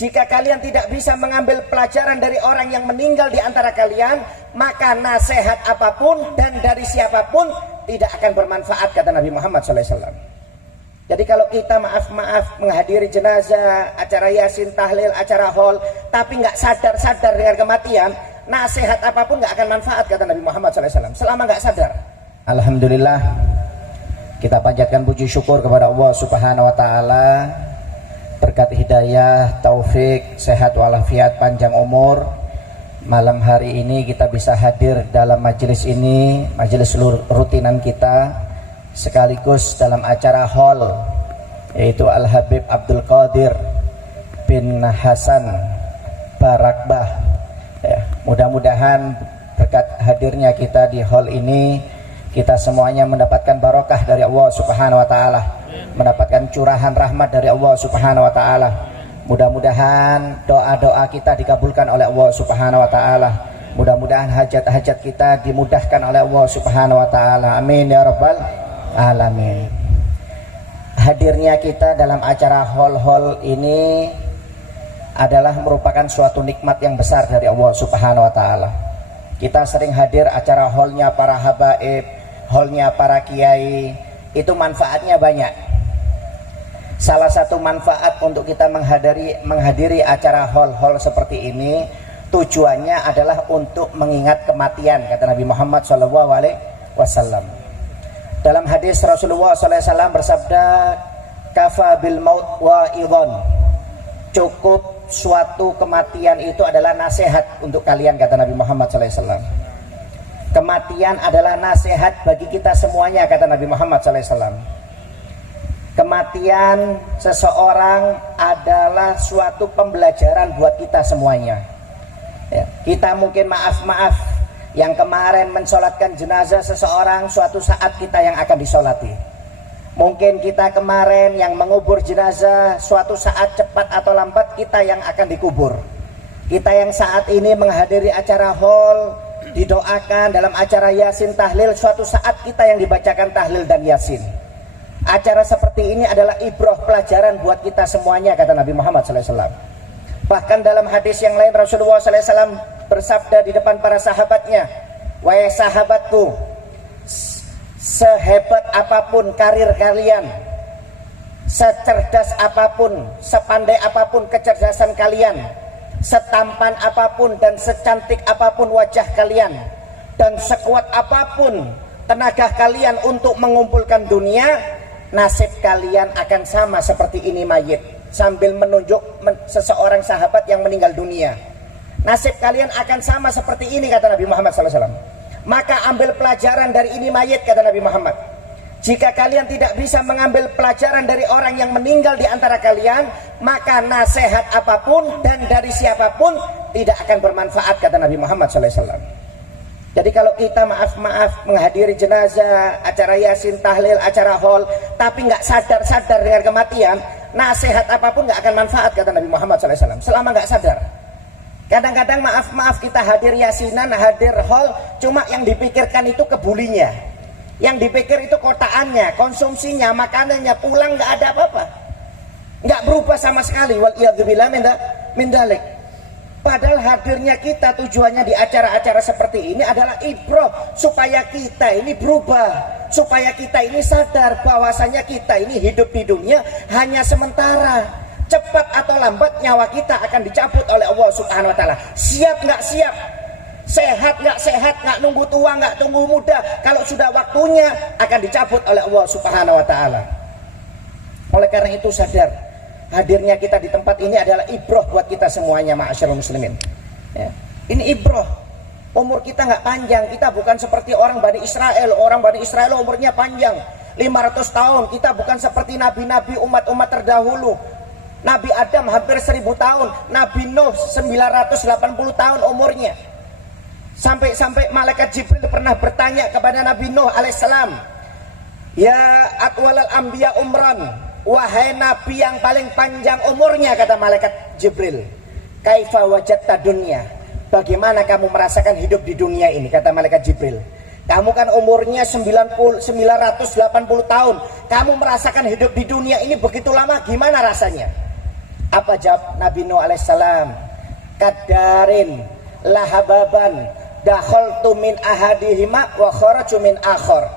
Jika kalian tidak bisa mengambil pelajaran dari orang yang meninggal di antara kalian, maka nasihat apapun dan dari siapapun tidak akan bermanfaat, kata Nabi Muhammad SAW. Jadi kalau kita maaf-maaf menghadiri jenazah, acara yasin, tahlil, acara haul, tapi nggak sadar-sadar dengan kematian, nasihat apapun nggak akan manfaat, kata Nabi Muhammad SAW. Selama nggak sadar. Alhamdulillah, kita panjatkan puji syukur kepada Allah Subhanahu Wa Taala. Berkat hidayah, taufik, sehat walafiat, panjang umur, malam hari ini kita bisa hadir dalam majelis ini, majelis rutinan kita, sekaligus dalam acara haul, yaitu Al-Habib Abdul Qadir bin Hasan Barakbah. Ya, mudah-mudahan berkat hadirnya kita di haul ini, kita semuanya mendapatkan barokah dari Allah Subhanahu Wa Taala, mendapatkan curahan rahmat dari Allah Subhanahu Wa Taala. Mudah-mudahan doa-doa kita dikabulkan oleh Allah Subhanahu Wa Taala. Mudah-mudahan hajat-hajat kita dimudahkan oleh Allah Subhanahu Wa Taala. Amin ya rabbal alamin. Hadirnya kita dalam acara haul ini adalah merupakan suatu nikmat yang besar dari Allah Subhanahu Wa Taala. Kita sering hadir acara haulnya para habaib, haulnya para kiai, itu manfaatnya banyak. Salah satu manfaat untuk kita menghadiri acara haul seperti ini, tujuannya adalah untuk mengingat kematian, kata Nabi Muhammad SAW. Dalam hadis Rasulullah SAW bersabda, kafa bil maut wa idhon, cukup suatu kematian itu adalah nasihat untuk kalian, kata Nabi Muhammad SAW. Kematian adalah nasihat bagi kita semuanya, kata Nabi Muhammad SAW. Kematian seseorang adalah suatu pembelajaran buat kita semuanya. Ya, kita mungkin maaf-maaf yang kemarin mensolatkan jenazah seseorang, suatu saat kita yang akan disolati. Mungkin kita kemarin yang mengubur jenazah, suatu saat cepat atau lambat kita yang akan dikubur. Kita yang saat ini menghadiri acara haul, didoakan dalam acara yasin tahlil, suatu saat kita yang dibacakan tahlil dan yasin. Acara seperti ini adalah ibrah, pelajaran buat kita semuanya, kata Nabi Muhammad SAW. Bahkan dalam hadis yang lain Rasulullah SAW bersabda di depan para sahabatnya, wahai sahabatku, sehebat apapun karir kalian, secerdas apapun, sepandai apapun kecerdasan kalian, setampan apapun dan secantik apapun wajah kalian, dan sekuat apapun tenaga kalian untuk mengumpulkan dunia, nasib kalian akan sama seperti ini mayit. Sambil menunjuk seseorang sahabat yang meninggal dunia, nasib kalian akan sama seperti ini, kata Nabi Muhammad SAW. Maka ambil pelajaran dari ini mayit, kata Nabi Muhammad. Jika kalian tidak bisa mengambil pelajaran dari orang yang meninggal di antara kalian, maka nasihat apapun dan dari siapapun tidak akan bermanfaat, kata Nabi Muhammad SAW. Jadi kalau kita maaf-maaf menghadiri jenazah, acara yasin, tahlil, acara haul, tapi nggak sadar-sadar dengan kematian, nasihat apapun nggak akan manfaat, kata Nabi Muhammad SAW. Selama nggak sadar. Kadang-kadang maaf-maaf kita hadir yasinan, hadir haul, cuma yang dipikirkan itu kebulinya, yang dipikir itu kotaannya, konsumsinya, makanannya, pulang nggak ada apa-apa, nggak berubah sama sekali. Waliyadzubillah min dzalik. Padahal hadirnya kita tujuannya di acara-acara seperti ini adalah ibrah, supaya kita ini berubah, supaya kita ini sadar bahwasanya kita ini hidup di dunia hanya sementara. Cepat atau lambat nyawa kita akan dicabut oleh Allah Subhanahu Wa Taala. Siap nggak siap, sehat nggak sehat, nggak nunggu tua nggak tunggu muda, kalau sudah waktunya akan dicabut oleh Allah Subhanahu Wa Taala. Oleh karena itu sadar, hadirnya kita di tempat ini adalah ibrah buat kita semuanya, ma'asyarul muslimin. Ya. Ini ibrah. Umur kita nggak panjang, kita bukan seperti orang Bani Israel. Orang Bani Israel umurnya panjang, 500 tahun. Kita bukan seperti nabi-nabi umat-umat terdahulu. Nabi Adam hampir 1000 tahun, Nabi Nuh 980 tahun umurnya. Sampai malaikat Jibril pernah bertanya kepada Nabi Nuh alaihissalam, ya atwalal anbiya umran, wahai nabi yang paling panjang umurnya, kata malaikat Jibril, kaifa wajadta dunya, bagaimana kamu merasakan hidup di dunia ini, kata malaikat Jibril. Kamu kan umurnya 980 tahun, kamu merasakan hidup di dunia ini begitu lama, gimana rasanya? Apa jawab Nabi Nuh alaihissalam? Kadarin lahababan dakhaltu min ahadihima wa kharaju min akhar.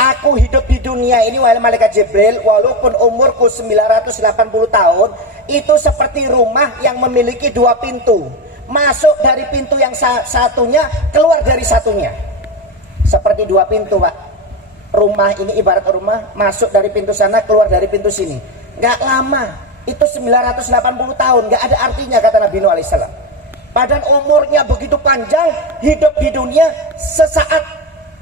Aku hidup di dunia ini wahai malaikat Jibril, walaupun umurku 980 tahun, itu seperti rumah yang memiliki dua pintu. Masuk dari pintu yang satunya, keluar dari satunya. Seperti dua pintu, Pak. Rumah ini ibarat rumah, masuk dari pintu sana, keluar dari pintu sini. Gak lama, itu 980 tahun, gak ada artinya kata Nabi Nuh alaihissalam. Padahal umurnya begitu panjang, hidup di dunia sesaat,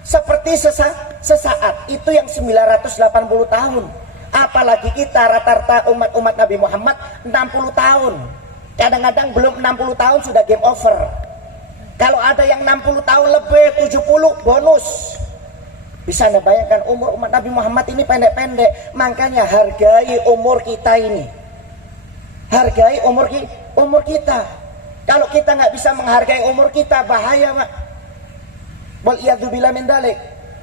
seperti sesaat. Itu yang 980 tahun. Apalagi kita rata-rata umat Nabi Muhammad 60 tahun. Kadang-kadang belum 60 tahun sudah game over. Kalau ada yang 60 tahun lebih, 70 bonus. Bisa Anda bayangkan umur umat Nabi Muhammad ini pendek-pendek. Makanya hargai umur kita ini. Hargai umur kita. Kalau kita nggak bisa menghargai umur kita, bahaya, Pak. Waliyadzubillah min dzalik.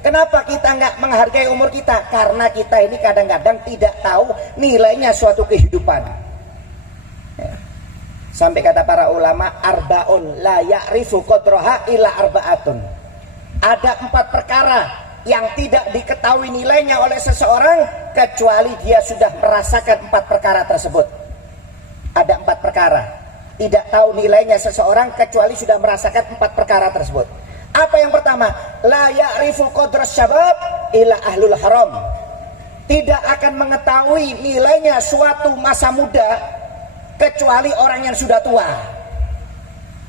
Kenapa kita nggak menghargai umur kita? Karena kita ini kadang-kadang tidak tahu nilainya suatu kehidupan. Ya. Sampai kata para ulama, arbaun la ya'rifu qadraha illa arbaatun. Ada 4 perkara yang tidak diketahui nilainya oleh seseorang kecuali dia sudah merasakan 4 perkara tersebut. Ada 4 perkara tidak tahu nilainya seseorang kecuali sudah merasakan 4 perkara tersebut. Apa yang pertama? La ya'rifu qadras syabab illa ahlul haram. Tidak akan mengetahui nilainya suatu masa muda kecuali orang yang sudah tua.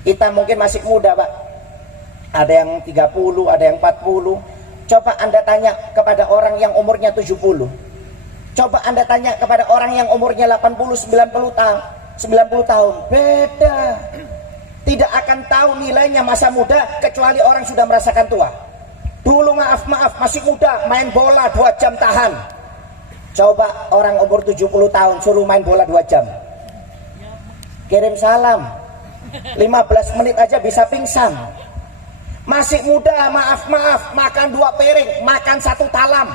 Kita mungkin masih muda, Pak. Ada yang 30, ada yang 40. Coba Anda tanya kepada orang yang umurnya 70. Coba Anda tanya kepada orang yang umurnya 80, 90 tahun. Beda. Tidak akan tahu nilainya masa muda kecuali orang sudah merasakan tua. Dulu maaf masih muda, main bola 2 jam tahan. Coba orang umur 70 tahun suruh main bola 2 jam. Kirim salam. 15 menit aja bisa pingsan. Masih muda, maaf, makan 2 piring, makan 1 talam.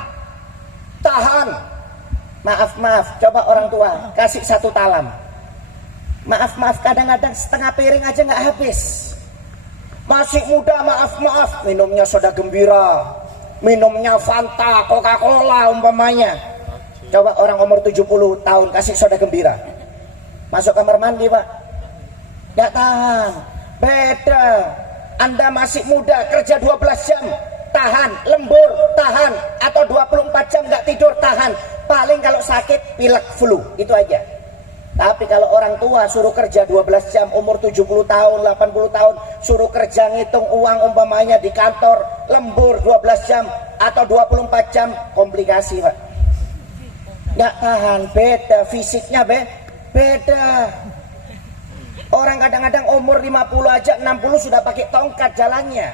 Tahan. Maaf, coba orang tua kasih 1 talam. Maaf, kadang-kadang setengah piring aja nggak habis. Masih muda, maaf, minumnya soda gembira, minumnya Fanta, Coca-Cola umpamanya. Coba orang umur 70 tahun kasih soda gembira, masuk kamar mandi, Pak, nggak tahan. Beda. Anda masih muda, kerja 12 jam, tahan. Lembur, tahan. Atau 24 jam nggak tidur, tahan. Paling kalau sakit, pilek, flu, itu aja. Tapi kalau orang tua suruh kerja 12 jam, umur 70 tahun, 80 tahun, suruh kerja ngitung uang umpamanya di kantor, lembur 12 jam atau 24 jam, komplikasi, Pak. Nggak tahan, beda, fisiknya beda. Orang kadang-kadang umur 50 aja, 60 sudah pakai tongkat jalannya.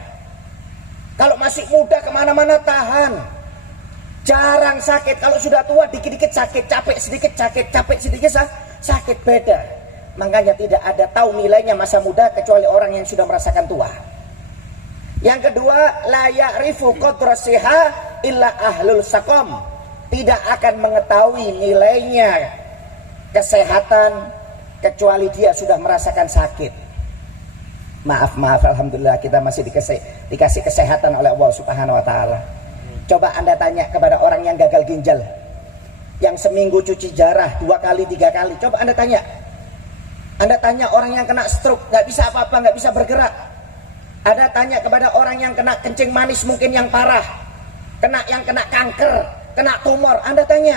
Kalau masih muda kemana-mana tahan. Jarang sakit, kalau sudah tua dikit-dikit sakit, capek sedikit sakit, sakit, beda. Makanya tidak ada tahu nilainya masa muda kecuali orang yang sudah merasakan tua. Yang kedua, la ya'rifu qadrasiha illa ahlul saqam. Tidak akan mengetahui nilainya kesehatan kecuali dia sudah merasakan sakit. Maaf, alhamdulillah kita masih dikasih kesehatan oleh Allah Subhanahu wa taala. Coba Anda tanya kepada orang yang gagal ginjal, yang seminggu cuci darah 2 kali 3 kali. Coba Anda tanya orang yang kena stroke, nggak bisa apa-apa, nggak bisa bergerak. Anda tanya kepada orang yang kena kencing manis mungkin yang parah, yang kena kanker, kena tumor. Anda tanya,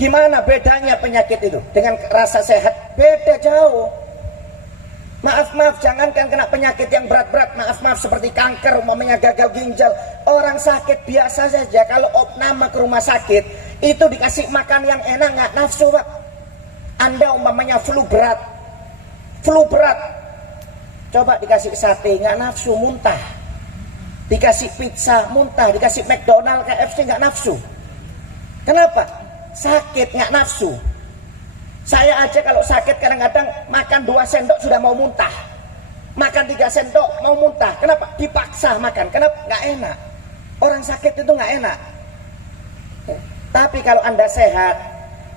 gimana bedanya penyakit itu dengan rasa sehat? Beda jauh. Maaf, jangankan kena penyakit yang berat-berat, maaf seperti kanker, umpamanya gagal ginjal. Orang sakit biasa saja kalau opname ke rumah sakit itu dikasih makan yang enak nggak nafsu, Pak. Anda umpamanya flu berat, coba dikasih sate nggak nafsu, muntah. Dikasih pizza muntah, dikasih McDonald, KFC nggak nafsu. Kenapa? Sakit nggak nafsu. Saya aja kalau sakit kadang-kadang makan 2 sendok sudah mau muntah, makan 3 sendok mau muntah. Kenapa? Dipaksa makan. Kenapa? Nggak enak. Orang sakit itu nggak enak. Tapi kalau Anda sehat,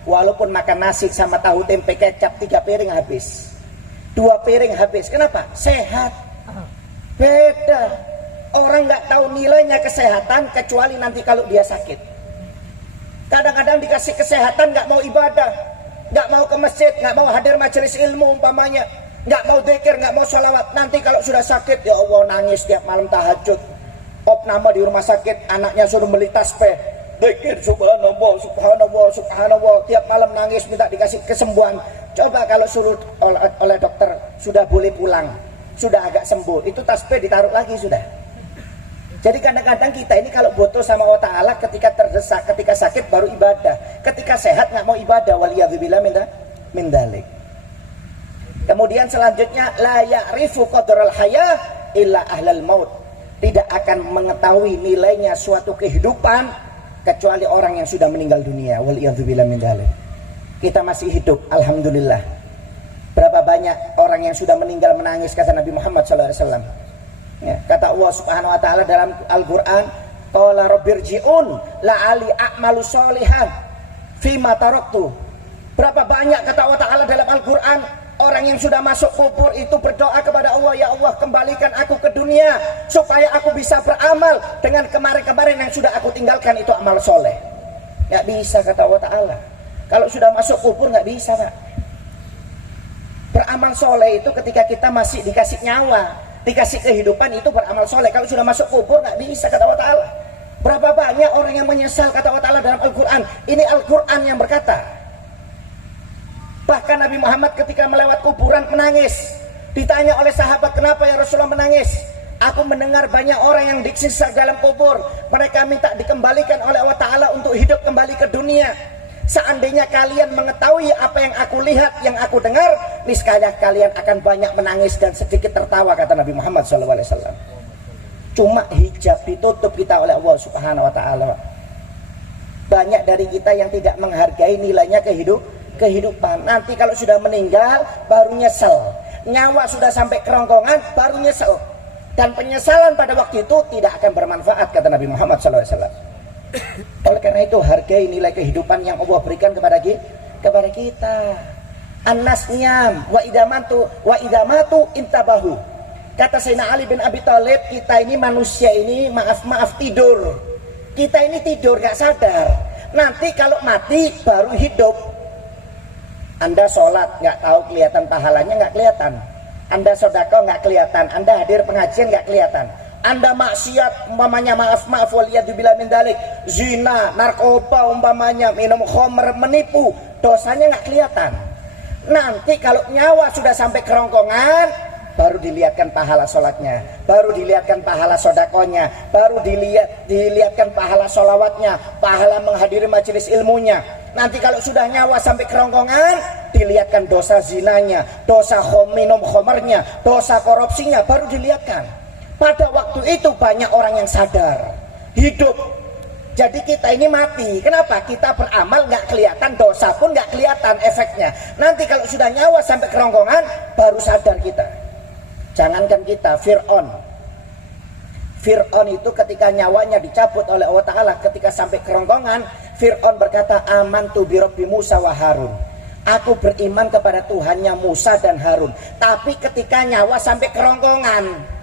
walaupun makan nasi sama tahu tempe kecap 3 piring habis, 2 piring habis. Kenapa? Sehat. Beda. Orang nggak tahu nilainya kesehatan kecuali nanti kalau dia sakit. Kadang-kadang dikasih kesehatan nggak mau ibadah, nggak mau ke masjid, nggak mau hadir majelis ilmu umpamanya, nggak mau dzikir, nggak mau sholawat. Nanti kalau sudah sakit, ya Allah, nangis tiap malam tahajud. Opname di rumah sakit, anaknya suruh beli tasbih, dzikir subhanallah, subhanallah, subhanallah, tiap malam nangis minta dikasih kesembuhan. Coba kalau suruh oleh dokter sudah boleh pulang, sudah agak sembuh, itu tasbih ditaruh lagi sudah. Jadi kadang-kadang kita ini kalau butuh sama Allah Ta'ala ketika terdesak, ketika sakit baru ibadah, ketika sehat nggak mau ibadah, waliyadzubillah min dzalik. Kemudian selanjutnya, la ya'rifu qadral hayah illa ahlal maut. Tidak akan mengetahui nilainya suatu kehidupan kecuali orang yang sudah meninggal dunia, waliyadzubillah min dzalik. Kita masih hidup, alhamdulillah. Berapa banyak orang yang sudah meninggal menangis, kata Nabi Muhammad SAW. Ya, kata Allah Subhanahu wa taala dalam Al-Qur'an, qala rabbirji'un la'ali a'malu sholihan fima taraktu. Berapa banyak kata Allah Ta'ala dalam Al-Qur'an orang yang sudah masuk kubur itu berdoa kepada Allah, ya Allah, kembalikan aku ke dunia supaya aku bisa beramal dengan kemarin-kemarin yang sudah aku tinggalkan, itu amal soleh. Nggak bisa kata Allah Ta'ala. Kalau sudah masuk kubur nggak bisa, Pak. Beramal soleh itu ketika kita masih dikasih nyawa, dikasih kehidupan, itu beramal soleh. Kalau sudah masuk kubur nggak bisa kata Allah Ta'ala. Berapa banyak orang yang menyesal kata Allah Ta'ala dalam Al-Quran. Ini Al-Quran yang berkata. Bahkan Nabi Muhammad ketika melewat kuburan menangis. Ditanya oleh sahabat, kenapa ya Rasulullah menangis? Aku mendengar banyak orang yang disiksa dalam kubur. Mereka minta dikembalikan oleh Allah Ta'ala untuk hidup kembali ke dunia. Seandainya kalian mengetahui apa yang aku lihat, yang aku dengar, niscaya kalian akan banyak menangis dan sedikit tertawa, kata Nabi Muhammad SAW. Cuma hijab ditutup kita oleh Allah Subhanahu wa Ta'ala. Banyak dari kita yang tidak menghargai nilainya kehidupan. Nanti kalau sudah meninggal baru nyesel. Nyawa sudah sampai kerongkongan baru nyesel. Dan penyesalan pada waktu itu tidak akan bermanfaat, kata Nabi Muhammad SAW. Oleh karena itu hargai nilai kehidupan yang Allah berikan kepada kita. Anas nyam wa idamatu intabahu. Kata Sayyidina Ali bin Abi Thalib, kita ini manusia ini maaf tidur. Kita ini tidur gak sadar. Nanti kalau mati baru hidup. Anda sholat gak tahu kelihatan pahalanya, gak kelihatan. Anda sedekah gak kelihatan. Anda hadir pengajian gak kelihatan. Anda maksiat umpamanya, maaf waliyadzubillah min dzalik, zina, narkoba umpamanya, minum khamr, menipu, dosanya nggak kelihatan. Nanti kalau nyawa sudah sampai kerongkongan, baru dilihatkan pahala sholatnya, baru dilihatkan pahala sodakonya, baru dilihatkan pahala sholawatnya, pahala menghadiri majelis ilmunya. Nanti kalau sudah nyawa sampai kerongkongan, dilihatkan dosa zinanya, dosa minum khamrnya, dosa korupsinya, baru dilihatkan. Pada waktu itu banyak orang yang sadar, hidup. Jadi kita ini mati. Kenapa? Kita beramal nggak kelihatan, dosa pun nggak kelihatan efeknya. Nanti kalau sudah nyawa sampai kerongkongan, baru sadar kita. Jangankan kita, Fir'aun. Fir'aun itu ketika nyawanya dicabut oleh Allah Ta'ala, ketika sampai kerongkongan, Fir'aun berkata, amantu bi Rabbi Musa wa Harun. Aku beriman kepada Tuhannya Musa dan Harun. Tapi ketika nyawa sampai kerongkongan,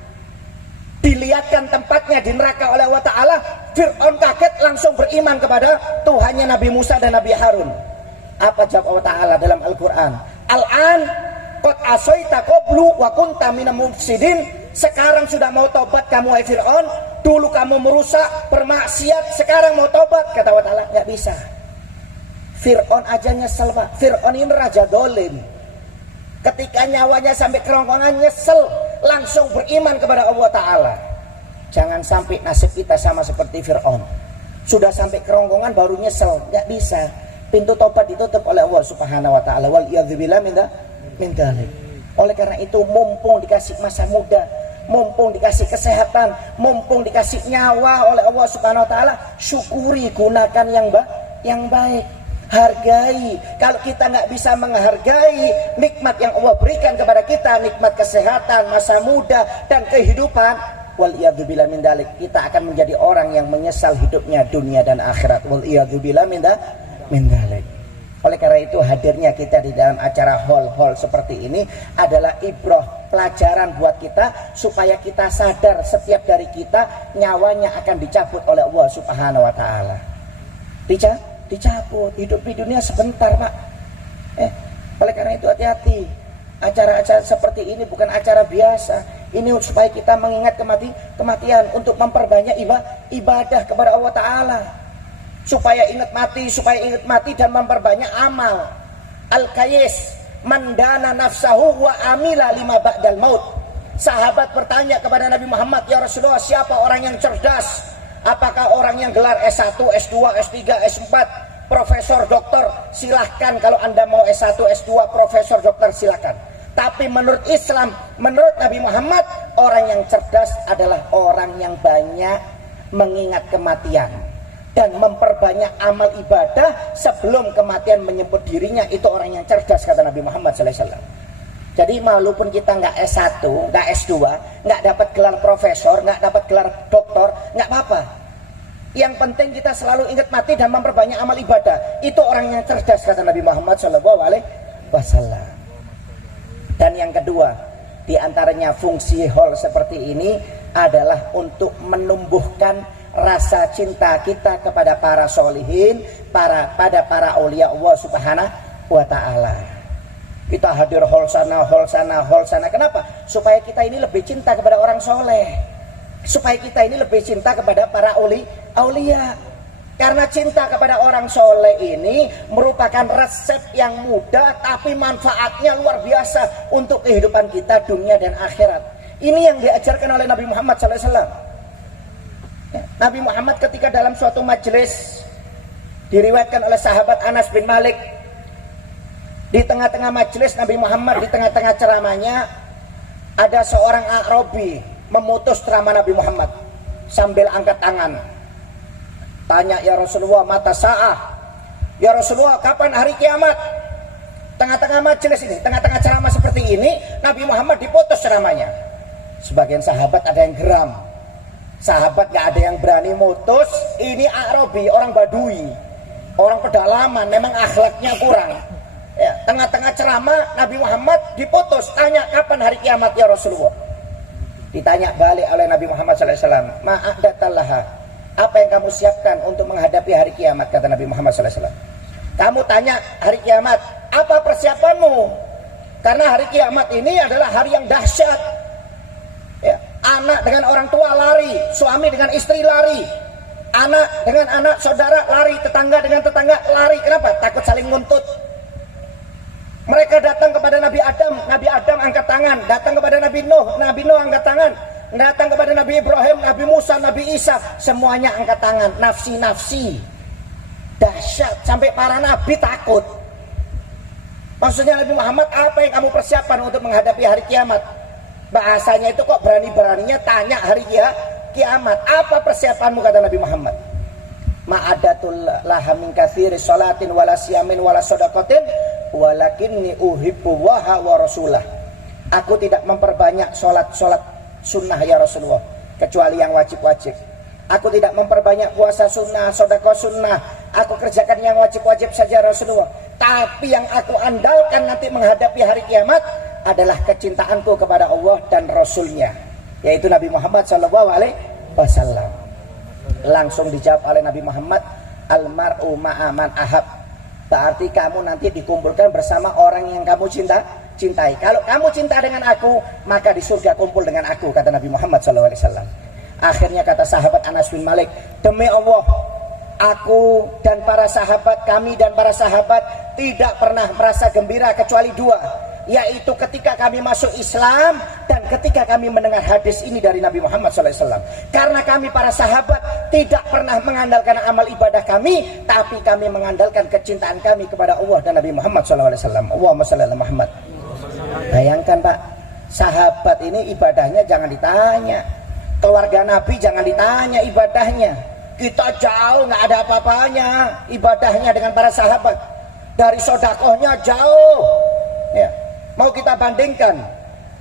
dilihatkan tempatnya di neraka oleh Allah Ta'ala, Fir'aun kaget langsung beriman kepada Tuhannya Nabi Musa dan Nabi Harun. Apa jawab Allah Ta'ala dalam Al-Quran? Al-an qad asaita qablu wa kunta minal mufsidin. Sekarang sudah mau tobat kamu hai Fir'aun. Dulu kamu merusak, bermaksiat, sekarang mau tobat. Kata Allah Ta'ala, nggak bisa. Fir'aun aja nyesel, Pak. Fir'aun ini raja dolim. Ketika nyawanya sampai kerongkongan nyesel, langsung beriman kepada Allah Ta'ala. Jangan sampai nasib kita sama seperti Fir'aun. Sudah sampai kerongkongan baru nyesel, nggak bisa. Pintu tobat ditutup oleh Allah Subhanahu wa Ta'ala. Waliyadzubillah min dzalik. Oleh karena itu, mumpung dikasih masa muda, mumpung dikasih kesehatan, mumpung dikasih nyawa oleh Allah Subhanahu wa Ta'ala, syukuri, gunakan yang baik. Hargai. Kalau kita nggak bisa menghargai nikmat yang Allah berikan kepada kita, nikmat kesehatan, masa muda, dan kehidupan, waliyadzubillah min dzalik, kita akan menjadi orang yang menyesal hidupnya dunia dan akhirat. Waliyadzubillah min dzalik. Oleh karena itu hadirnya kita di dalam acara hall seperti ini adalah ibrah, pelajaran buat kita supaya kita sadar setiap dari kita nyawanya akan dicabut oleh Allah Subhanahu wa taala. Dicabut, hidup di dunia sebentar, Pak. Oleh karena itu hati-hati. Acara-acara seperti ini bukan acara biasa. Ini supaya kita mengingat kematian untuk memperbanyak ibadah kepada Allah taala. Supaya ingat mati dan memperbanyak amal. Al-Qais mandana nafsahu wa amila lima ba'dal maut. Sahabat bertanya kepada Nabi Muhammad, ya Rasulullah, siapa orang yang cerdas? Apakah orang yang gelar S1, S2, S3, S4, profesor, doktor? Silahkan kalau Anda mau S1, S2, profesor, doktor, silahkan. Tapi menurut Islam, menurut Nabi Muhammad, orang yang cerdas adalah orang yang banyak mengingat kematian dan memperbanyak amal ibadah sebelum kematian menyebut dirinya. Itu orang yang cerdas, kata Nabi Muhammad SAW. Jadi walaupun kita nggak S1, nggak S2, nggak dapat gelar profesor, nggak dapat gelar doktor, nggak apa-apa. Yang penting kita selalu ingat mati dan memperbanyak amal ibadah. Itu orang yang cerdas, kata Nabi Muhammad SAW. Dan yang kedua, diantaranya fungsi hall seperti ini adalah untuk menumbuhkan rasa cinta kita kepada para solihin, pada para aulia Allah Subhanahu wa taala. Kita hadir hall sana. Kenapa? Supaya kita ini lebih cinta kepada orang soleh. Supaya kita ini lebih cinta kepada para aulia. Karena cinta kepada orang soleh ini merupakan resep yang mudah tapi manfaatnya luar biasa untuk kehidupan kita dunia dan akhirat. Ini yang diajarkan oleh Nabi Muhammad SAW. Nabi Muhammad ketika dalam suatu majelis, diriwayatkan oleh sahabat Anas bin Malik, di tengah-tengah majelis Nabi Muhammad, di tengah-tengah ceramahnya ada seorang Arabi memutus ceramah Nabi Muhammad sambil angkat tangan. Tanya, ya Rasulullah, mata sa'ah? Ya Rasulullah, kapan hari kiamat? Tengah-tengah majelis ini, tengah-tengah ceramah seperti ini, Nabi Muhammad diputus ceramahnya. Sebagian sahabat ada yang geram. Sahabat gak ada yang berani mutus. Ini Arabi, orang Badui, orang pedalaman, memang akhlaknya kurang. Ya, tengah-tengah ceramah Nabi Muhammad diputus. Tanya, kapan hari kiamat ya Rasulullah? Ditanya balik oleh Nabi Muhammad SAW, ma'adatallaha, apa yang kamu siapkan untuk menghadapi hari kiamat, kata Nabi Muhammad SAW. Kamu tanya hari kiamat, apa persiapanmu? Karena hari kiamat ini adalah hari yang dahsyat. Ya, anak dengan orang tua lari, suami dengan istri lari, anak dengan anak saudara lari, tetangga dengan tetangga lari. Kenapa? Takut saling nguntut. Mereka datang kepada Nabi Adam angkat tangan. Datang kepada Nabi Nuh angkat tangan. Datang kepada Nabi Ibrahim, Nabi Musa, Nabi Isa, semuanya angkat tangan. Nafsi-nafsi. Dahsyat, sampai para nabi takut. Maksudnya Nabi Muhammad, apa yang kamu persiapkan untuk menghadapi hari kiamat? Bahasanya itu kok berani-beraninya tanya hari kiamat. Apa persiapanmu, kata Nabi Muhammad? Ma'adatul laha min katsiri sholatin wala siyamin wala shadaqatin walakinni uhibbu waha wa rasulah. Aku tidak memperbanyak sholat sunnah ya Rasulullah, kecuali yang wajib-wajib. Aku tidak memperbanyak puasa sunnah, sedekah sunnah. Aku kerjakan yang wajib-wajib saja Rasulullah. Tapi yang aku andalkan nanti menghadapi hari kiamat adalah kecintaanku kepada Allah dan Rasulnya, yaitu Nabi Muhammad SAW. Langsung dijawab oleh Nabi Muhammad, almar'u ma'aman ahab. Berarti kamu nanti dikumpulkan bersama orang yang kamu cintai. Kalau kamu cinta dengan aku, maka di surga kumpul dengan aku, kata Nabi Muhammad SAW. Akhirnya kata sahabat Anas bin Malik, demi Allah, aku dan para sahabat, kami dan para sahabat tidak pernah merasa gembira kecuali dua, yaitu ketika kami masuk Islam dan ketika kami mendengar hadis ini dari Nabi Muhammad SAW. Karena kami para sahabat tidak pernah mengandalkan amal ibadah kami, tapi kami mengandalkan kecintaan kami kepada Allah dan Nabi Muhammad SAW. Allahumma shalli ala Muhammad. Bayangkan Pak, sahabat ini ibadahnya jangan ditanya, keluarga Nabi jangan ditanya ibadahnya. Kita jauh, nggak ada apa-apanya ibadahnya dengan para sahabat. Dari sodakohnya jauh. Ya. Mau kita bandingkan,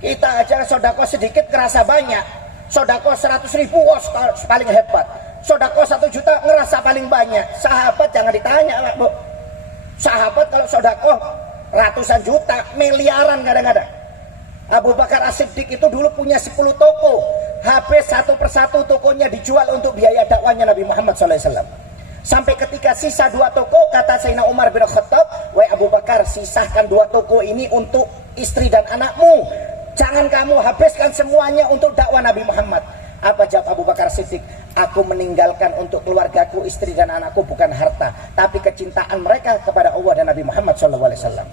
kita aja sodakoh sedikit kerasa banyak. Sodakoh 100.000 paling hebat. Sodakoh 1 juta ngerasa paling banyak. Sahabat jangan ditanya Pak Bu. Sahabat kalau sedekah ratusan juta, miliaran kadang-kadang. Abu Bakar As-Siddiq itu dulu punya 10 toko, habis satu persatu tokonya dijual untuk biaya dakwanya Nabi Muhammad SAW. Sampai ketika sisa 2 toko, kata Sayyidina Umar bin Khattab, "Wahai Abu Bakar, sisahkan 2 toko ini untuk istri dan anakmu. Jangan kamu habiskan semuanya untuk dakwah Nabi Muhammad." Apa jawab Abu Bakar Siddiq? "Aku meninggalkan untuk keluargaku, istri dan anakku bukan harta, tapi kecintaan mereka kepada Allah dan Nabi Muhammad SAW."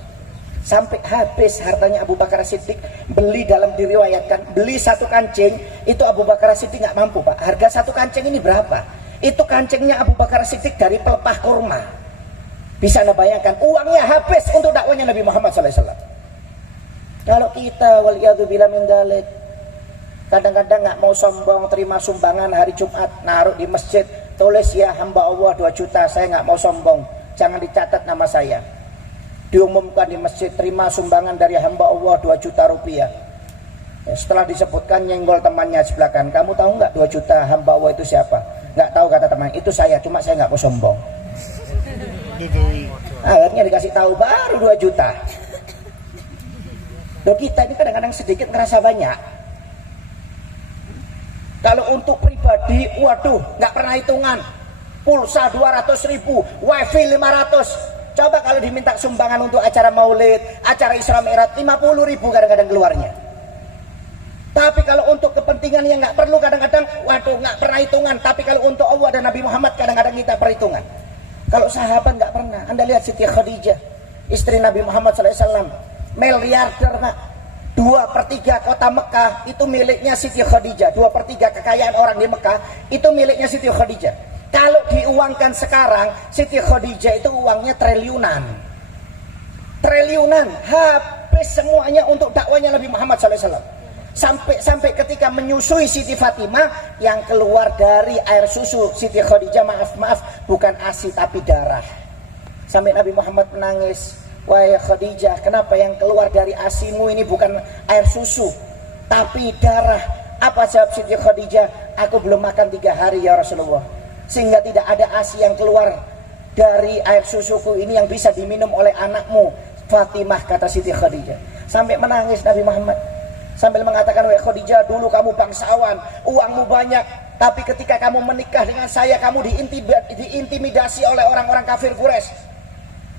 Sampai habis hartanya Abu Bakar Siddiq. Beli, dalam diriwayatkan, beli 1 kancing, itu Abu Bakar Siddiq nggak mampu, Pak. Harga 1 kancing ini berapa? Itu kancingnya Abu Bakar Siddiq dari pelepah kurma. Bisa Anda bayangkan, uangnya habis untuk dakwanya Nabi Muhammad SAW. Kalau kita, waliyadzubillah min dzalik, kadang-kadang nggak mau sombong, terima sumbangan hari Jumat, naruh di masjid, tulis ya hamba Allah 2 juta, saya nggak mau sombong, jangan dicatat nama saya. Diumumkan di masjid, terima sumbangan dari hamba Allah 2 juta rupiah. Setelah disebutkan, nyenggol temannya sebelah kanan, "Kamu tahu nggak 2 juta hamba Allah itu siapa?" "Nggak tahu," kata teman, "itu saya, cuma saya nggak mau sombong." Akhirnya dikasih tahu baru 2 juta. Loh, kita ini kadang-kadang sedikit ngerasa banyak. Kalau untuk pribadi, waduh, nggak pernah hitungan. Pulsa 200.000, wifi 500. Coba kalau diminta sumbangan untuk acara maulid, acara Isra Mi'raj, 50.000 kadang-kadang keluarnya. Tapi kalau untuk kepentingan yang nggak perlu, kadang-kadang, waduh, nggak pernah hitungan. Tapi kalau untuk Allah dan Nabi Muhammad, kadang-kadang kita perhitungan. Kalau sahabat nggak pernah. Anda lihat Siti Khadijah, istri Nabi Muhammad SAW, miliarder, Pak. 2/3 kota Mekah itu miliknya Siti Khadijah. 2/3 kekayaan orang di Mekah itu miliknya Siti Khadijah. Kalau diuangkan sekarang, Siti Khadijah itu uangnya triliunan. Triliunan, habis semuanya untuk dakwanya Nabi Muhammad SAW. Sampai ketika menyusui Siti Fatimah, yang keluar dari air susu Siti Khadijah, maaf, bukan ASI tapi darah. Sampai Nabi Muhammad menangis, "Wahai Khadijah, kenapa yang keluar dari ASImu ini bukan air susu tapi darah?" Apa jawab Siti Khadijah? "Aku belum makan 3 hari ya Rasulullah, sehingga tidak ada ASI yang keluar dari air susuku ini yang bisa diminum oleh anakmu Fatimah," kata Siti Khadijah. Sampai menangis Nabi Muhammad, sambil mengatakan, "Wahai Khadijah, dulu kamu bangsawan, uangmu banyak, tapi ketika kamu menikah dengan saya, kamu diintimidasi oleh orang-orang kafir Quraisy.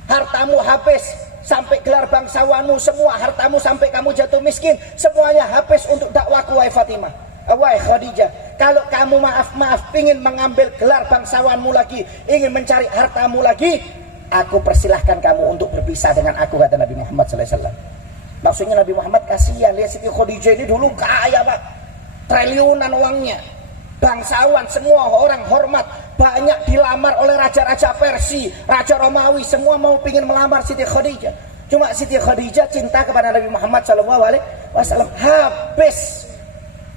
Hartamu habis, sampai gelar bangsawanmu, semua hartamu, sampai kamu jatuh miskin, semuanya habis untuk dakwaku, wahai Fatimah. Wahai Khadijah, kalau kamu maaf ingin mengambil gelar bangsawanmu lagi, ingin mencari hartamu lagi, aku persilahkan kamu untuk berpisah dengan aku," kata Nabi Muhammad SAW. Maksudnya Nabi Muhammad kasihan, lihat Siti Khadijah ini dulu kaya, Pak, triliunan uangnya, bangsawan, semua orang hormat, banyak dilamar oleh raja-raja Persia, raja Romawi, semua mau pingin melamar Siti Khadijah. Cuma Siti Khadijah cinta kepada Nabi Muhammad SAW. Habis.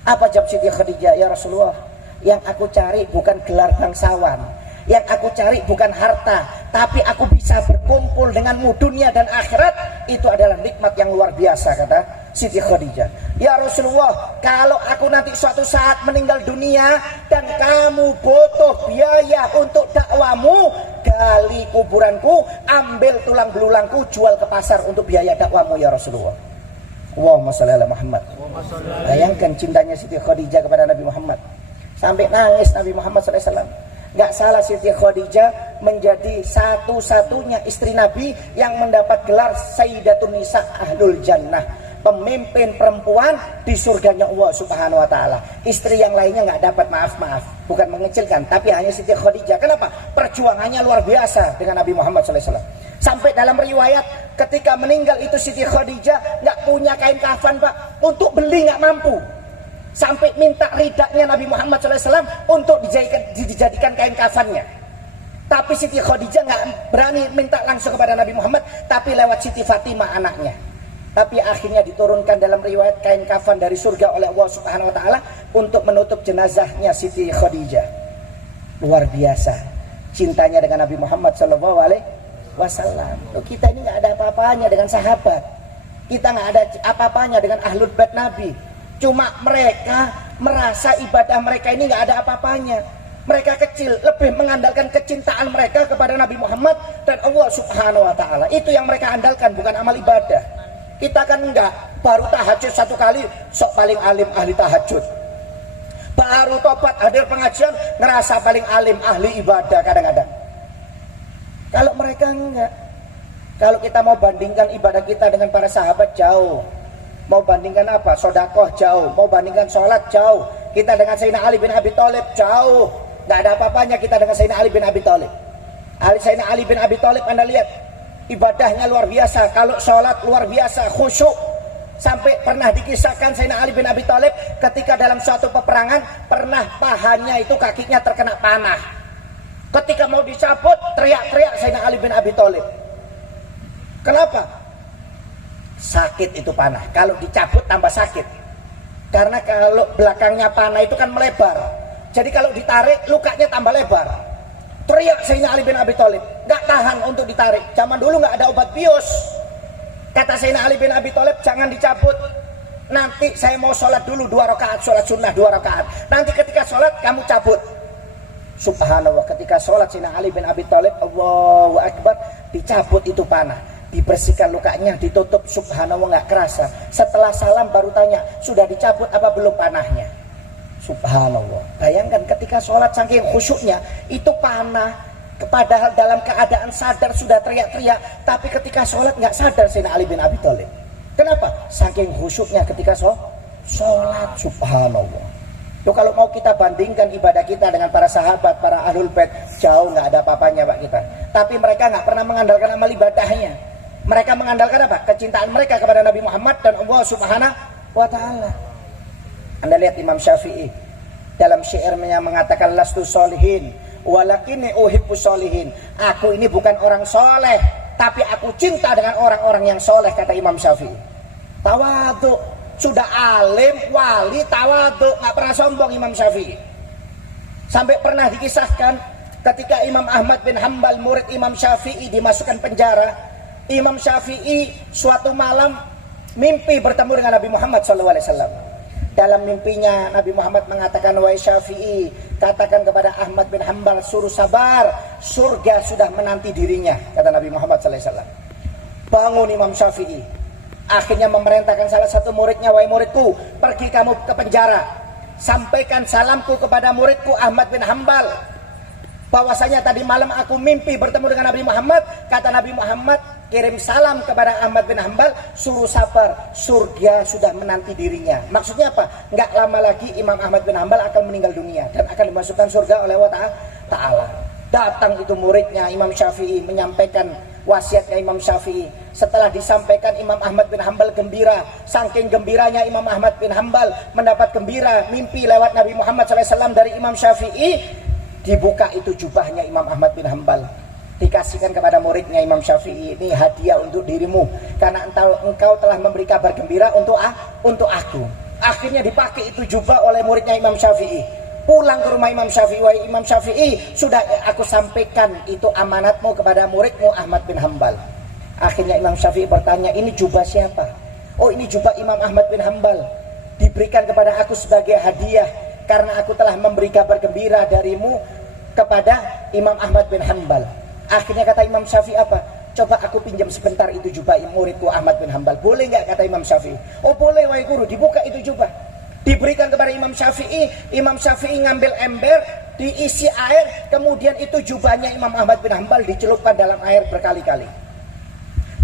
Apa jawab Siti Khadijah? "Ya Rasulullah, yang aku cari bukan gelar bangsawan, yang aku cari bukan harta, tapi aku bisa berkumpul denganmu dunia dan akhirat, itu adalah nikmat yang luar biasa," kata Siti Khadijah. "Ya Rasulullah, kalau aku nanti suatu saat meninggal dunia dan kamu butuh biaya untuk dakwamu, gali kuburanku, ambil tulang belulangku, jual ke pasar untuk biaya dakwamu ya Rasulullah." Allahumma sholli ala Muhammad. Bayangkan cintanya Siti Khadijah kepada Nabi Muhammad, sampai nangis Nabi Muhammad SAW. Gak salah Siti Khadijah menjadi satu-satunya istri Nabi yang mendapat gelar Sayyidatun Nisa Ahlul Jannah, pemimpin perempuan di surganya Allah Subhanahu wa Ta'ala. Istri yang lainnya nggak dapat, maaf, bukan mengecilkan, tapi hanya Siti Khadijah. Kenapa? Perjuangannya luar biasa dengan Nabi Muhammad SAW. Sampai dalam riwayat ketika meninggal itu Siti Khadijah nggak punya kain kafan, Pak, untuk beli nggak mampu. Sampai minta ridaknya Nabi Muhammad SAW untuk dijadikan kain kafannya. Tapi Siti Khadijah nggak berani minta langsung kepada Nabi Muhammad, tapi lewat Siti Fatimah anaknya. Tapi akhirnya diturunkan dalam riwayat kain kafan dari surga oleh Allah Subhanahu wa Ta'ala untuk menutup jenazahnya Siti Khadijah. Luar biasa cintanya dengan Nabi Muhammad SAW. Kita ini nggak ada apa-apanya dengan sahabat, kita nggak ada apa-apanya dengan ahlul bait Nabi. Cuma mereka merasa ibadah mereka ini nggak ada apa-apanya. Mereka kecil, lebih mengandalkan kecintaan mereka kepada Nabi Muhammad dan Allah Subhanahu wa Ta'ala. Itu yang mereka andalkan, bukan amal ibadah. Kita kan enggak, baru tahajud satu kali sok paling alim ahli tahajud, baru tobat hadir pengajian ngerasa paling alim ahli ibadah kadang-kadang. Kalau mereka enggak. Kalau kita mau bandingkan ibadah kita dengan para sahabat, jauh. Mau bandingkan apa? Sodakoh, jauh. Mau bandingkan sholat, jauh. Kita dengan Sayyidina Ali bin Abi Thalib, jauh. Nggak ada apa-apanya kita dengan Sayyidina Ali bin Abi Thalib. Sayyidina Ali bin Abi Thalib, Anda lihat ibadahnya luar biasa. Kalau sholat luar biasa, khusyuk. Sampai pernah dikisahkan Sayyidina Ali bin Abi Thalib ketika dalam suatu peperangan pernah pahanya itu kakinya terkena panah. Ketika mau dicabut, teriak-teriak Sayyidina Ali bin Abi Thalib. Kenapa? Sakit itu panah. Kalau dicabut tambah sakit. Karena kalau belakangnya panah itu kan melebar. Jadi kalau ditarik lukanya tambah lebar. Teriak Sayyidina Ali bin Abi Thalib, nggak tahan untuk ditarik. Zaman dulu nggak ada obat bius. Kata Sayyidina Ali bin Abi Thalib, jangan dicabut. Nanti saya mau sholat dulu 2 rakaat, sholat sunnah 2 rakaat. Nanti ketika sholat kamu cabut. Subhanallah, ketika sholat Sayyidina Ali bin Abi Thalib, Allahu Akbar, dicabut itu panah, dibersihkan lukanya, ditutup. Subhanallah, nggak kerasa. Setelah salam baru tanya, sudah dicabut apa belum panahnya? Subhanallah. Bayangkan ketika sholat saking khusyuknya itu panah, padahal dalam keadaan sadar sudah teriak-teriak, tapi ketika sholat nggak sadar Sayyidina Ali bin Abi Thalib. Kenapa? Saking khusyuknya ketika sholat. Subhanallah. Itu kalau mau kita bandingkan ibadah kita dengan para sahabat, para ahlul bait, jauh nggak ada apa-apanya Pak kita. Tapi mereka nggak pernah mengandalkan amal ibadahnya. Mereka mengandalkan apa? Kecintaan mereka kepada Nabi Muhammad dan Allah Subhanahu wa Ta'ala. Anda lihat Imam Syafi'i dalam syairnya mengatakan lastu solihin walakinni uhibbu solihin. Aku ini bukan orang soleh, tapi aku cinta dengan orang-orang yang soleh, kata Imam Syafi'i. Tawadhu, sudah alim, wali, tawadhu, nggak pernah sombong Imam Syafi'i. Sampai pernah dikisahkan ketika Imam Ahmad bin Hanbal, murid Imam Syafi'i, dimasukkan penjara. Imam Syafi'i suatu malam mimpi bertemu dengan Nabi Muhammad SAW. Dalam mimpinya Nabi Muhammad mengatakan, wahai Syafi'i, katakan kepada Ahmad bin Hanbal suruh sabar, surga sudah menanti dirinya, kata Nabi Muhammad SAW. Bangun Imam Syafi'i, akhirnya memerintahkan salah satu muridnya, wahai muridku, pergi kamu ke penjara, sampaikan salamku kepada muridku Ahmad bin Hanbal, bahwasanya tadi malam aku mimpi bertemu dengan Nabi Muhammad. Kata Nabi Muhammad, kirim salam kepada Ahmad bin Hanbal, suruh sabar, surga sudah menanti dirinya. Maksudnya apa? Nggak lama lagi Imam Ahmad bin Hanbal akan meninggal dunia dan akan dimasukkan surga oleh Allah Ta'ala. Datang itu muridnya Imam Syafi'i menyampaikan wasiatnya Imam Syafi'i. Setelah disampaikan, Imam Ahmad bin Hanbal gembira. Saking gembiranya Imam Ahmad bin Hanbal mendapat gembira mimpi lewat Nabi Muhammad SAW dari Imam Syafi'i. Dibuka itu jubahnya Imam Ahmad bin Hanbal, dikasihkan kepada muridnya Imam Syafi'i, ini hadiah untuk dirimu karena engkau telah memberi kabar gembira untuk aku. Akhirnya dipakai itu jubah oleh muridnya Imam Syafi'i. Pulang ke rumah Imam Syafi'i, wahai Imam Syafi'i, sudah aku sampaikan itu amanatmu kepada muridmu Ahmad bin Hanbal. Akhirnya Imam Syafi'i bertanya, ini jubah siapa? Oh, ini jubah Imam Ahmad bin Hanbal, diberikan kepada aku sebagai hadiah karena aku telah memberi kabar gembira darimu kepada Imam Ahmad bin Hanbal. Akhirnya kata Imam Syafi'i apa? Coba aku pinjam sebentar itu jubah muridku Ahmad bin Hanbal. Boleh nggak, kata Imam Syafi'i? Oh boleh wahai guru. Dibuka itu jubah, diberikan kepada Imam Syafi'i. Imam Syafi'i ngambil ember, diisi air, kemudian itu jubahnya Imam Ahmad bin Hanbal dicelupkan dalam air berkali-kali.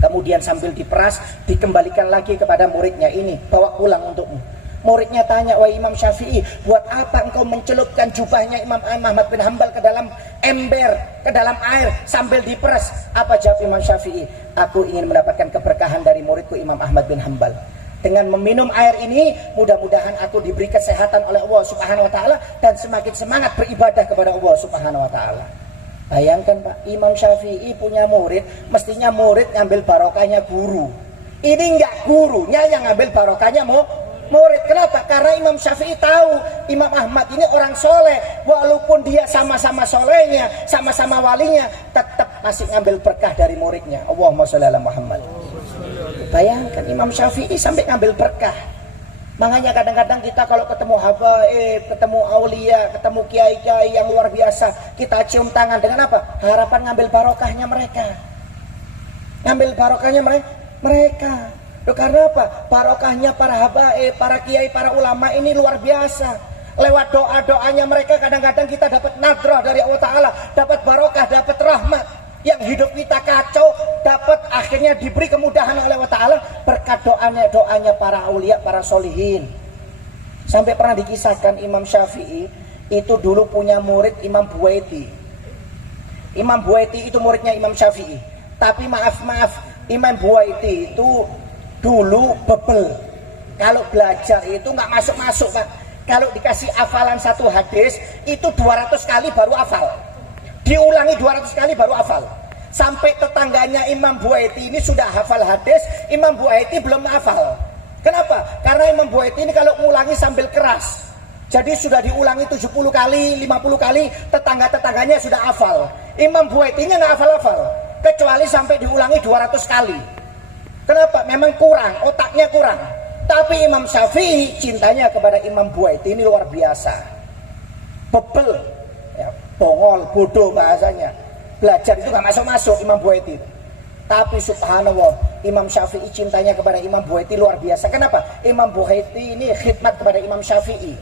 Kemudian sambil diperas, dikembalikan lagi kepada muridnya, ini bawa pulang untukmu. Muridnya tanya, wahai Imam Syafi'i, buat apa engkau mencelupkan jubahnya Imam Ahmad bin Hanbal ke dalam ember, ke dalam air sambil diperas? Apa jawab Imam Syafi'i? Aku ingin mendapatkan keberkahan dari muridku Imam Ahmad bin Hanbal. Dengan meminum air ini, mudah-mudahan aku diberi kesehatan oleh Allah Subhanahu wa Ta'ala dan semakin semangat beribadah kepada Allah Subhanahu wa Ta'ala. Bayangkan Pak, Imam Syafi'i punya murid, mestinya murid ngambil barokahnya guru. Ini enggak, gurunya yang ngambil barokahnya murid. Kenapa? Karena Imam Syafi'i tahu Imam Ahmad ini orang soleh, walaupun dia sama-sama solehnya, sama-sama walinya, tetap masih ngambil berkah dari muridnya. Allahumma sholli ala Muhammad. Bayangkan Imam Syafi'i sampai ngambil berkah. Makanya kadang-kadang kita kalau ketemu habaib, ketemu aulia, ketemu kiai-kiai yang luar biasa, kita cium tangan dengan apa? Harapan ngambil barokahnya mereka. Ngambil barokahnya mereka. Loh, karena apa? Barokahnya para habaib, para kiai, para ulama ini luar biasa. Lewat doa-doanya mereka kadang-kadang kita dapat nadrah dari Allah Ta'ala, dapat barokah, dapat rahmat. Yang hidup kita kacau dapat akhirnya diberi kemudahan oleh Allah Ta'ala berkat doanya para aulia, para solihin. Sampai pernah dikisahkan Imam Syafi'i itu dulu punya murid Imam Buwaiti. Imam Buwaiti itu muridnya Imam Syafi'i. Tapi maaf Imam Buwaiti itu dulu bebel. Kalau belajar itu nggak masuk-masuk, Pak. Kalau dikasih hafalan satu hadis itu 200 kali baru hafal. Diulangi 200 kali baru hafal. Sampai tetangganya Imam Buwaiti ini sudah hafal hadis, Imam Buwaiti belum hafal. Kenapa? Karena Imam Buwaiti ini kalau ngulangi sambil keras. Jadi sudah diulangi 70 kali, 50 kali, tetangga-tetangganya sudah hafal. Imam Buwaitinya nggak hafal-hafal, kecuali sampai diulangi 200 kali. Kenapa? Memang kurang, otaknya kurang. Tapi Imam Syafi'i cintanya kepada Imam Buwaiti ini luar biasa. Bebel, ya, bongol, bodoh bahasanya. Belajar itu gak masuk-masuk Imam Buwaiti. Tapi subhanallah, Imam Syafi'i cintanya kepada Imam Buwaiti luar biasa. Kenapa? Imam Buwaiti ini khidmat kepada Imam Syafi'i.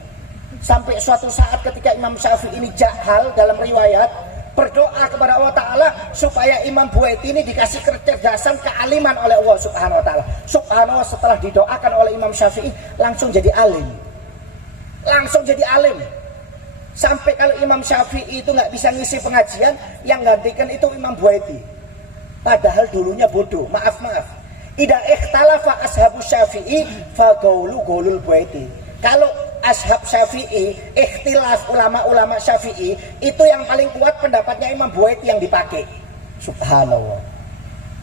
Sampai suatu saat ketika Imam Syafi'i ini jahal dalam riwayat, berdoa kepada Allah Ta'ala supaya Imam Buwaiti ini dikasih kecerdasan, kealiman oleh Allah Subhanahu Wa Ta'ala. Subhanallah, setelah didoakan oleh Imam Syafi'i langsung jadi alim. Langsung jadi alim. Sampai kalau Imam Syafi'i itu nggak bisa ngisi pengajian, yang gantikan itu Imam Buwaiti. Padahal dulunya bodoh. Maaf. Idza ikhtalafa ashabu Syafi'i fa gaulul Buwaiti. Kalau ashab Syafi'i, ikhtilaf ulama-ulama Syafi'i, itu yang paling kuat pendapatnya Imam Buwaiti yang dipakai. Subhanallah.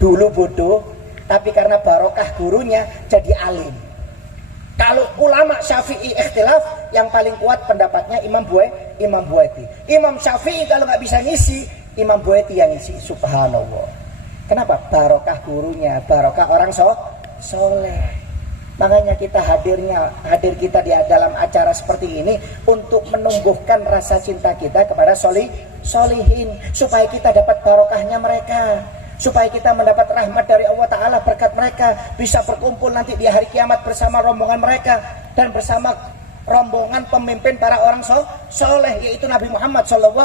Dulu bodoh, tapi karena barokah gurunya jadi alim. Kalau ulama Syafi'i ikhtilaf, yang paling kuat pendapatnya Imam Buwaiti. Imam Syafi'i kalau nggak bisa ngisi, Imam Buwaiti yang ngisi. Subhanallah. Kenapa? Barokah gurunya, barokah orang soleh. Makanya kita hadir kita di dalam acara seperti ini untuk menumbuhkan rasa cinta kita kepada solihin, supaya kita dapat barokahnya mereka, supaya kita mendapat rahmat dari Allah Ta'ala berkat mereka, bisa berkumpul nanti di hari kiamat bersama rombongan mereka dan bersama rombongan pemimpin para orang soleh, yaitu Nabi Muhammad SAW.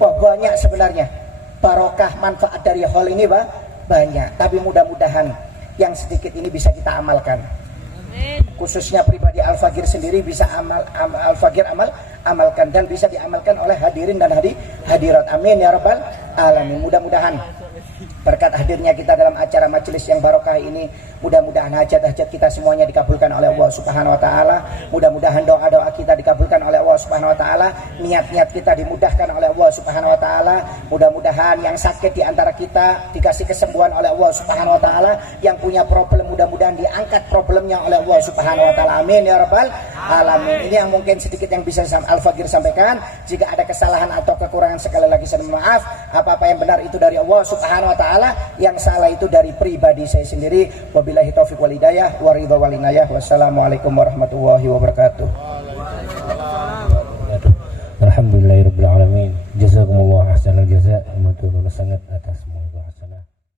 Wah, banyak sebenarnya barokah manfaat dari hal ini, banyak. Tapi mudah-mudahan yang sedikit ini bisa kita amalkan. Khususnya pribadi Al-Fagir sendiri bisa amalkan dan bisa diamalkan oleh hadirin dan hadirat. Amin ya rabbal alamin. Mudah-mudahan berkat hadirnya kita dalam acara majelis yang barokah ini, mudah-mudahan hajat-hajat kita semuanya dikabulkan oleh Allah Subhanahu wa taala. Mudah-mudahan doa-doa kita dikabulkan oleh Allah Subhanahu wa taala, niat-niat kita dimudahkan oleh Allah Subhanahu wa taala. Mudah-mudahan yang sakit di antara kita dikasih kesembuhan oleh Allah Subhanahu wa taala, yang punya problem mudah-mudahan diangkat problemnya oleh Allah Subhanahu wa taala. Amin ya rabbal alamin. Ini yang mungkin sedikit yang bisa Al-Fagir sampaikan. Jika ada kesalahan atau kekurangan, sekali lagi saya mohon maaf. Apa-apa yang benar itu dari Allah Subhanahu wa taala, yang salah itu dari pribadi saya sendiri. Wabillahi taufiq wal hidayah wa ridha wal inayah. Wassalamualaikum warahmatullahi wabarakatuh. Alhamdulillahirabbil alamin. Jazakumullah ahsanal jazaa. Sangat atas